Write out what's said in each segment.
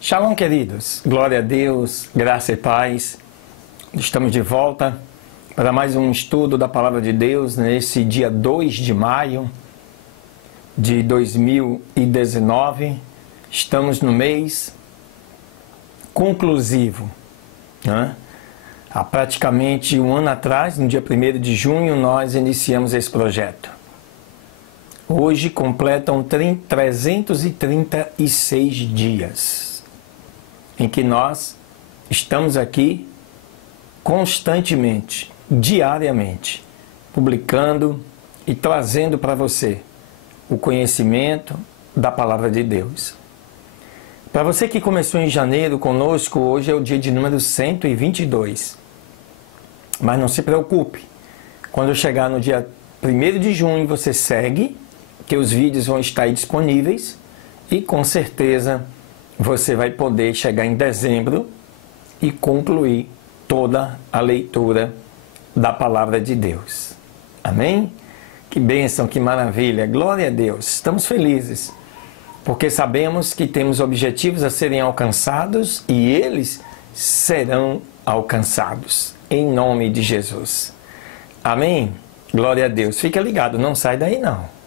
Shalom, queridos. Glória a Deus, graça e paz. Estamos de volta para mais um estudo da Palavra de Deus nesse dia 2 de maio de 2019. Estamos no mês conclusivo, né? Há praticamente um ano atrás, no dia 1º de junho, nós iniciamos esse projeto. Hoje completam 336 dias em que nós estamos aqui constantemente, diariamente, publicando e trazendo para você o conhecimento da Palavra de Deus. Para você que começou em janeiro conosco, hoje é o dia de número 122. Mas não se preocupe, quando chegar no dia 1º de junho, você segue, que os vídeos vão estar aí disponíveis e com certeza você vai poder chegar em dezembro e concluir toda a leitura da Palavra de Deus. Amém? Que bênção, que maravilha, glória a Deus. Estamos felizes, porque sabemos que temos objetivos a serem alcançados e eles serão alcançados, em nome de Jesus. Amém? Glória a Deus. Fica ligado, não sai daí não.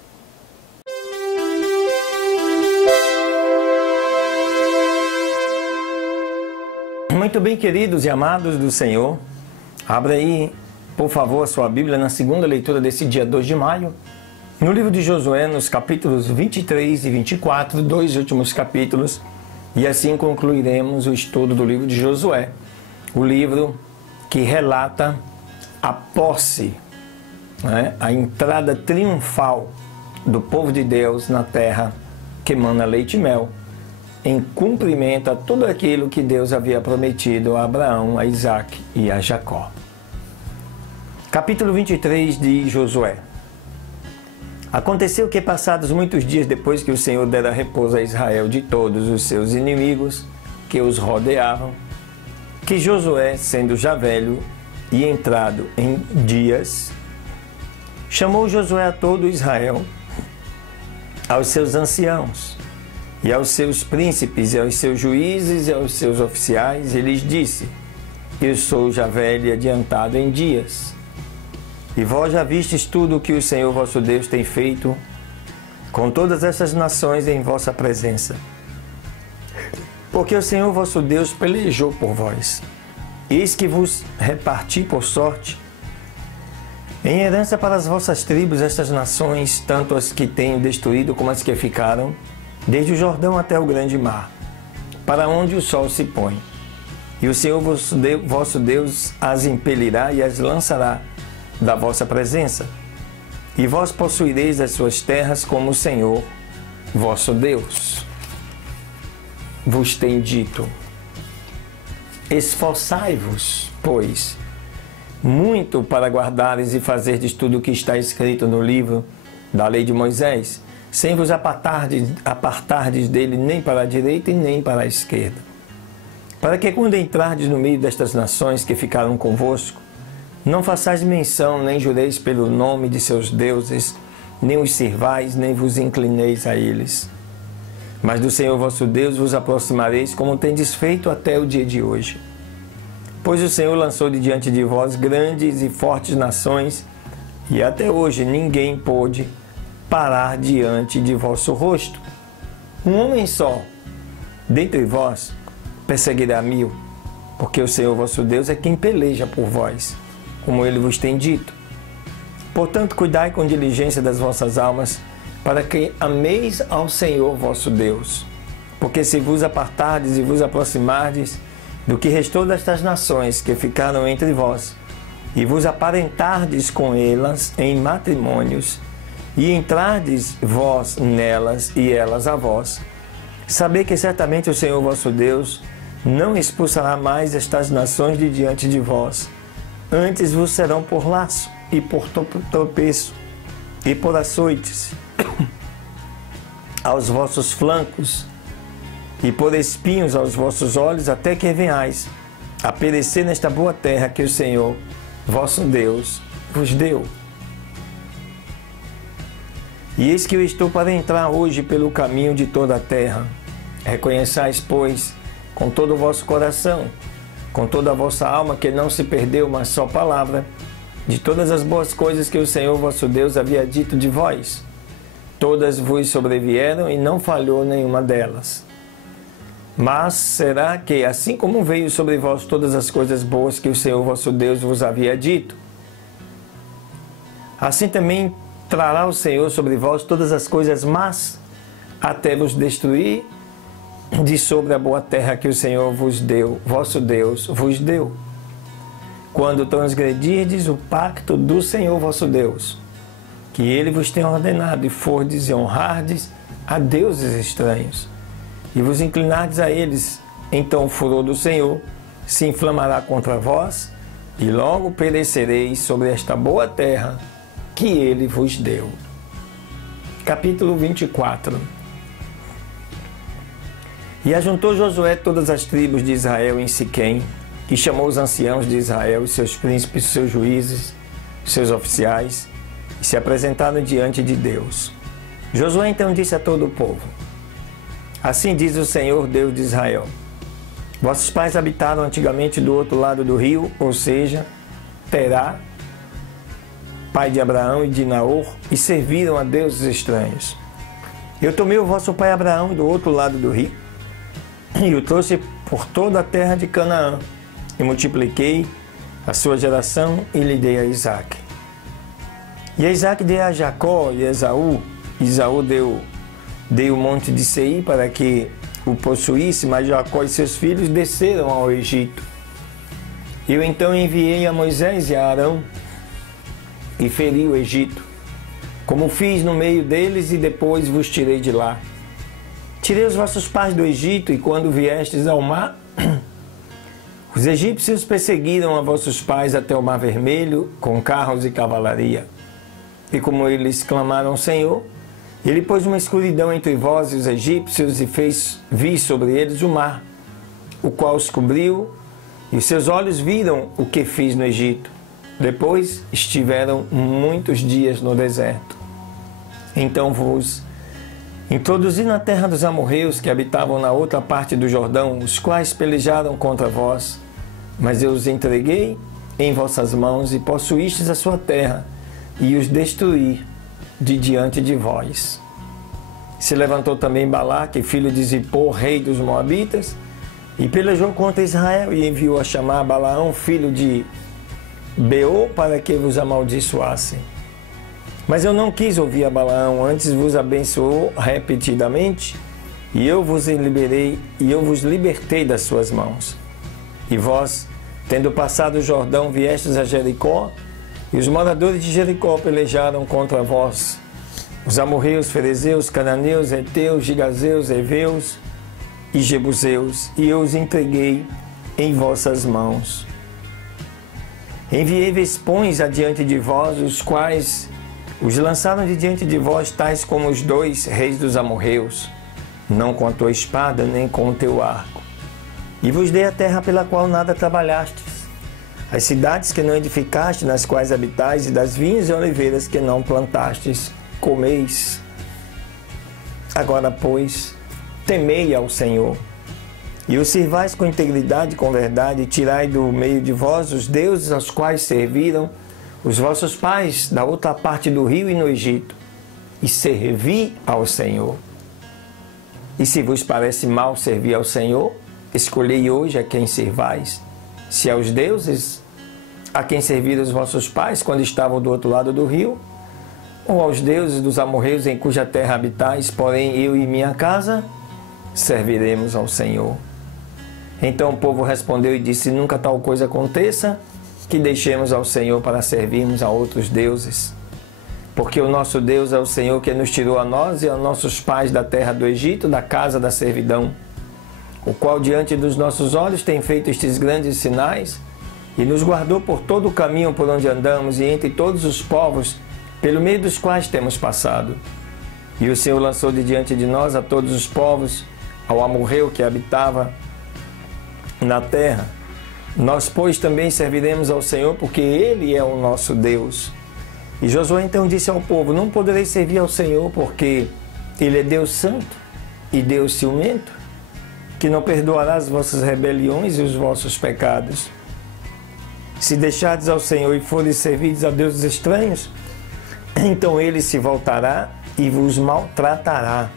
Muito bem, queridos e amados do Senhor, abra aí, por favor, a sua Bíblia na segunda leitura desse dia 2 de maio, no livro de Josué, nos capítulos 23 e 24, dois últimos capítulos, e assim concluiremos o estudo do livro de Josué, o livro que relata a posse, né, a entrada triunfal do povo de Deus na terra que emana leite e mel, em cumprimento a tudo aquilo que Deus havia prometido a Abraão, a Isaac e a Jacó. Capítulo 23 de Josué. Aconteceu que, passados muitos dias depois que o Senhor dera repouso a Israel de todos os seus inimigos que os rodeavam, que Josué, sendo já velho e entrado em dias, chamou Josué a todo Israel, aos seus anciãos, e aos seus príncipes, e aos seus juízes, e aos seus oficiais, e lhes disse: Eu sou já velho e adiantado em dias, e vós já vistes tudo o que o Senhor vosso Deus tem feito com todas essas nações em vossa presença. Porque o Senhor vosso Deus pelejou por vós. Eis que vos reparti por sorte, em herança para as vossas tribos, estas nações, tanto as que tenho destruído como as que ficaram, desde o Jordão até o grande mar, para onde o sol se põe. E o Senhor vosso Deus as impelirá e as lançará da vossa presença. E vós possuireis as suas terras como o Senhor vosso Deus vos tem dito. Esforçai-vos, pois, muito para guardares e fazerdes tudo o que está escrito no livro da lei de Moisés, sem vos apartardes dele nem para a direita e nem para a esquerda, para que quando entrardes no meio destas nações que ficaram convosco, não façais menção, nem jureis pelo nome de seus deuses, nem os sirvais, nem vos inclineis a eles. Mas do Senhor vosso Deus vos aproximareis, como tendes feito até o dia de hoje. Pois o Senhor lançou de diante de vós grandes e fortes nações, e até hoje ninguém pôde parar diante de vosso rosto. Um homem só, dentre vós, perseguirá 1000, porque o Senhor vosso Deus é quem peleja por vós, como ele vos tem dito. Portanto, cuidai com diligência das vossas almas, para que ameis ao Senhor vosso Deus. Porque se vos apartardes e vos aproximardes do que restou destas nações que ficaram entre vós, e vos aparentardes com elas em matrimônios, e entrardes vós nelas e elas a vós, sabei que certamente o Senhor vosso Deus não expulsará mais estas nações de diante de vós, antes vos serão por laço e por tropeço e por açoites aos vossos flancos e por espinhos aos vossos olhos, até que venhais a perecer nesta boa terra que o Senhor vosso Deus vos deu. E eis que eu estou para entrar hoje pelo caminho de toda a terra. Reconheçais, pois, com todo o vosso coração, com toda a vossa alma, que não se perdeu uma só palavra de todas as boas coisas que o Senhor vosso Deus havia dito de vós. Todas vos sobrevieram e não falhou nenhuma delas. Mas será que, assim como veio sobre vós todas as coisas boas que o Senhor vosso Deus vos havia dito, assim também trará o Senhor sobre vós todas as coisas más, até vos destruir de sobre a boa terra que o Senhor vos deu, vosso Deus vos deu, quando transgredirdes o pacto do Senhor vosso Deus, que ele vos tem ordenado, e fordes e honrardes a deuses estranhos, e vos inclinardes a eles, então o furor do Senhor se inflamará contra vós, e logo perecereis sobre esta boa terra que ele vos deu. Capítulo 24. E ajuntou Josué todas as tribos de Israel em Siquém, e chamou os anciãos de Israel, os seus príncipes, os seus juízes, os seus oficiais, e se apresentaram diante de Deus. Josué então disse a todo o povo: assim diz o Senhor Deus de Israel: vossos pais habitaram antigamente do outro lado do rio, ou seja, Terá, pai de Abraão e de Naor, e serviram a deuses estranhos. Eu tomei o vosso pai Abraão do outro lado do rio, e o trouxe por toda a terra de Canaã, e multipliquei a sua geração, e lhe dei a Isaque. E a Isaque dei a Jacó e a Esaú. Esaú dei o monte de Seir para que o possuísse, mas Jacó e seus filhos desceram ao Egito. Eu então enviei a Moisés e a Arão, e feri o Egito, como fiz no meio deles, e depois vos tirei de lá. Tirei os vossos pais do Egito, e quando viestes ao mar, os egípcios perseguiram a vossos pais até o mar vermelho, com carros e cavalaria. E como eles clamaram ao Senhor, ele pôs uma escuridão entre vós e os egípcios, e fez vir sobre eles o mar, o qual os cobriu, e os seus olhos viram o que fiz no Egito. Depois estiveram muitos dias no deserto. Então vos introduzi na terra dos amorreus, que habitavam na outra parte do Jordão, os quais pelejaram contra vós, mas eu os entreguei em vossas mãos, e possuístes a sua terra, e os destruí de diante de vós. Se levantou também Balaque, filho de Zippor, rei dos Moabitas, e pelejou contra Israel, e enviou a chamar Balaão, filho de Beor, para que vos amaldiçoassem. Mas eu não quis ouvir a Balaão, antes vos abençoou repetidamente, e eu vos libertei das suas mãos. E vós, tendo passado o Jordão, viestes a Jericó, e os moradores de Jericó pelejaram contra vós, os amorreus, ferezeus, cananeus, heteus, gigazeus, heveus e jebuseus, e eu os entreguei em vossas mãos. Enviei vespões adiante de vós, os quais os lançaram de diante de vós, tais como os 2 reis dos amorreus, não com a tua espada, nem com o teu arco. E vos dei a terra pela qual nada trabalhastes, as cidades que não edificaste, nas quais habitais, e das vinhas e oliveiras que não plantastes, comeis. Agora, pois, temei ao Senhor, e o sirvais com integridade e com verdade, e tirai do meio de vós os deuses aos quais serviram os vossos pais da outra parte do rio e no Egito, e servi ao Senhor. E se vos parece mal servir ao Senhor, escolhei hoje a quem servais, se aos deuses a quem serviram os vossos pais quando estavam do outro lado do rio, ou aos deuses dos amorreus em cuja terra habitais, porém eu e minha casa serviremos ao Senhor. Então o povo respondeu e disse: nunca tal coisa aconteça, que deixemos ao Senhor para servirmos a outros deuses. Porque o nosso Deus é o Senhor, que nos tirou a nós e a nossos pais da terra do Egito, da casa da servidão, o qual diante dos nossos olhos tem feito estes grandes sinais, e nos guardou por todo o caminho por onde andamos, e entre todos os povos pelo meio dos quais temos passado. E o Senhor lançou de diante de nós a todos os povos, ao amorreu que habitava na terra. Nós, pois, também serviremos ao Senhor, porque Ele é o nosso Deus. E Josué então disse ao povo: não podereis servir ao Senhor, porque Ele é Deus santo e Deus ciumento. que não perdoará as vossas rebeliões e os vossos pecados. Se deixardes ao Senhor e fordes servidos a deuses estranhos, então Ele se voltará e vos maltratará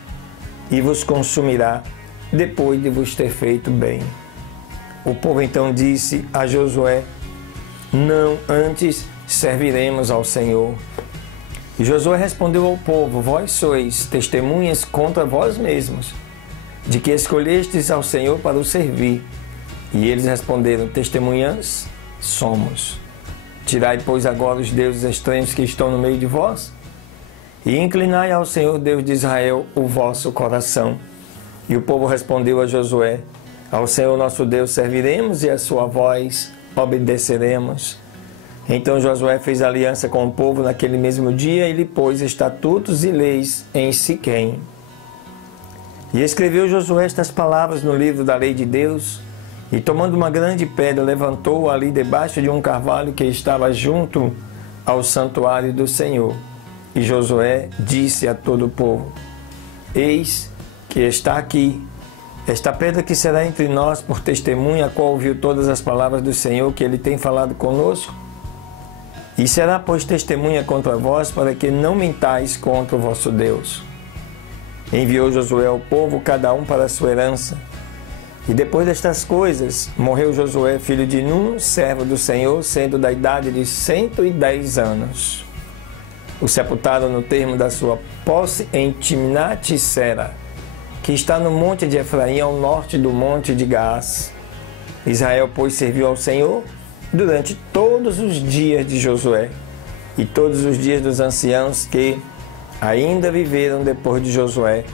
e vos consumirá depois de vos ter feito bem. O povo então disse a Josué: não, antes serviremos ao Senhor. E Josué respondeu ao povo: vós sois testemunhas contra vós mesmos, de que escolhestes ao Senhor para o servir. E eles responderam: testemunhas somos. Tirai, pois, agora os deuses estranhos que estão no meio de vós, e inclinai ao Senhor Deus de Israel o vosso coração. E o povo respondeu a Josué: ao Senhor nosso Deus serviremos e a sua voz obedeceremos. Então Josué fez aliança com o povo naquele mesmo dia e lhe pôs estatutos e leis em Siquém. E escreveu Josué estas palavras no livro da lei de Deus, e tomando uma grande pedra, levantou-a ali debaixo de um carvalho que estava junto ao santuário do Senhor. E Josué disse a todo o povo: eis que está aqui esta pedra que será entre nós por testemunha, a qual ouviu todas as palavras do Senhor que Ele tem falado conosco. E será, pois, testemunha contra vós, para que não mentais contra o vosso Deus. Enviou Josué ao povo, cada um para a sua herança. E depois destas coisas, morreu Josué, filho de Num, servo do Senhor, sendo da idade de 110 anos. O sepultaram no termo da sua posse em Timnat-Sera, que está no monte de Efraim, ao norte do monte de Gaás. Israel, pois, serviu ao Senhor durante todos os dias de Josué e todos os dias dos anciãos que ainda viveram depois de Josué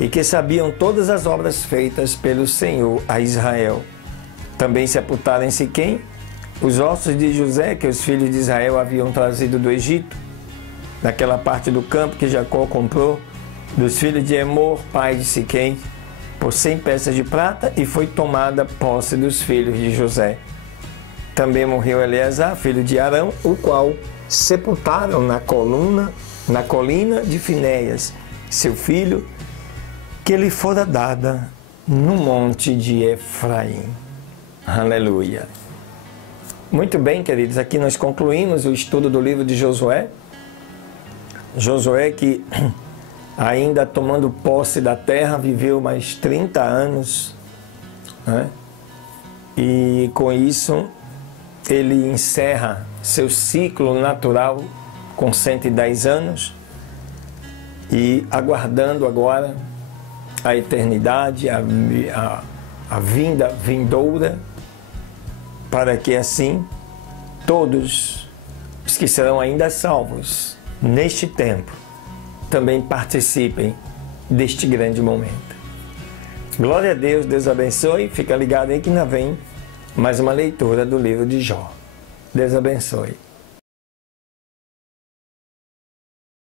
e que sabiam todas as obras feitas pelo Senhor a Israel. Também sepultaram em Siquém os ossos de José que os filhos de Israel haviam trazido do Egito, naquela parte do campo que Jacó comprou dos filhos de Emor, pai de Siquém, por 100 peças de prata, e foi tomada posse dos filhos de José. Também morreu Eleazar, filho de Arão, o qual sepultaram na colina de Finéias, seu filho, que lhe fora dada no monte de Efraim. Aleluia. Muito bem, queridos, aqui nós concluímos o estudo do livro de Josué. Josué, que ainda tomando posse da terra, viveu mais 30 anos, né? E com isso ele encerra seu ciclo natural com 110 anos e aguardando agora a eternidade, a vinda vindoura, para que assim todos os que serão ainda salvos neste tempo também participem deste grande momento. Glória a Deus, Deus abençoe. Fica ligado aí que ainda vem mais uma leitura do livro de Jó. Deus abençoe.